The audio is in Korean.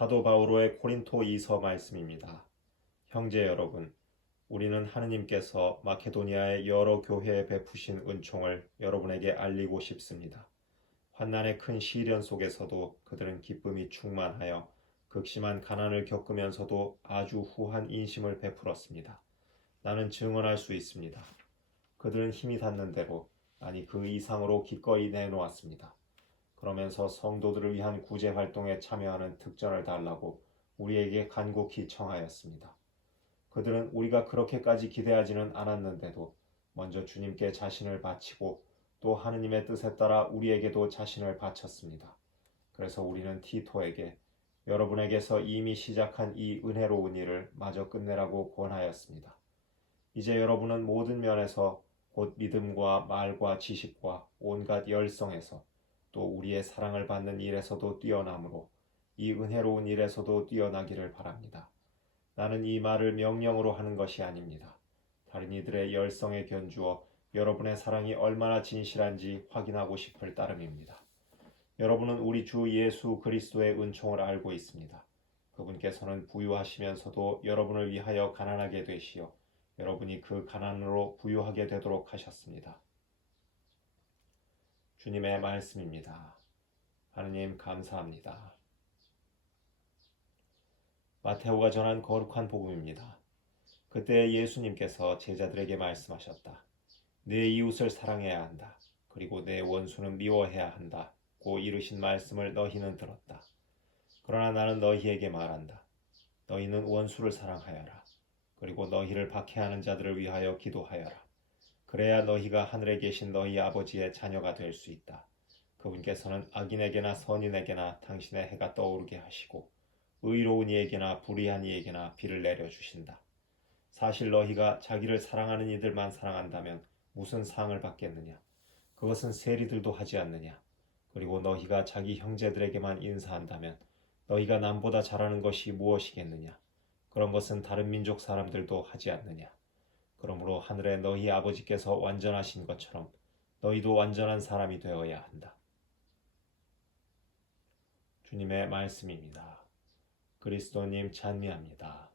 사도 바오로의 코린토 이서 말씀입니다. 형제 여러분, 우리는 하느님께서 마케도니아의 여러 교회에 베푸신 은총을 여러분에게 알리고 싶습니다. 환난의 큰 시련 속에서도 그들은 기쁨이 충만하여 극심한 가난을 겪으면서도 아주 후한 인심을 베풀었습니다. 나는 증언할 수 있습니다. 그들은 힘이 닿는 대로 아니 그 이상으로 기꺼이 내놓았습니다. 그러면서 성도들을 위한 구제 활동에 참여하는 특전을 달라고 우리에게 간곡히 청하였습니다. 그들은 우리가 그렇게까지 기대하지는 않았는데도 먼저 주님께 자신을 바치고 또 하느님의 뜻에 따라 우리에게도 자신을 바쳤습니다. 그래서 우리는 티토에게 여러분에게서 이미 시작한 이 은혜로운 일을 마저 끝내라고 권하였습니다. 이제 여러분은 모든 면에서 곧 믿음과 말과 지식과 온갖 열성에서 또 우리의 사랑을 받는 일에서도 뛰어남으로 이 은혜로운 일에서도 뛰어나기를 바랍니다. 나는 이 말을 명령으로 하는 것이 아닙니다. 다른 이들의 열성에 견주어 여러분의 사랑이 얼마나 진실한지 확인하고 싶을 따름입니다. 여러분은 우리 주 예수 그리스도의 은총을 알고 있습니다. 그분께서는 부유하시면서도 여러분을 위하여 가난하게 되시어 여러분이 그 가난으로 부유하게 되도록 하셨습니다. 주님의 말씀입니다. 하느님 감사합니다. 마테오가 전한 거룩한 복음입니다. 그때 예수님께서 제자들에게 말씀하셨다. 내 이웃을 사랑해야 한다. 그리고 내 원수는 미워해야 한다. 고 이르신 말씀을 너희는 들었다. 그러나 나는 너희에게 말한다. 너희는 원수를 사랑하여라. 그리고 너희를 박해하는 자들을 위하여 기도하여라. 그래야 너희가 하늘에 계신 너희 아버지의 자녀가 될 수 있다. 그분께서는 악인에게나 선인에게나 당신의 해가 떠오르게 하시고 의로운 이에게나 불의한 이에게나 비를 내려 주신다. 사실 너희가 자기를 사랑하는 이들만 사랑한다면 무슨 상을 받겠느냐? 그것은 세리들도 하지 않느냐? 그리고 너희가 자기 형제들에게만 인사한다면 너희가 남보다 잘하는 것이 무엇이겠느냐? 그런 것은 다른 민족 사람들도 하지 않느냐? 그러므로 하늘에 너희 아버지께서 완전하신 것처럼 너희도 완전한 사람이 되어야 한다. 주님의 말씀입니다. 그리스도님 찬미합니다.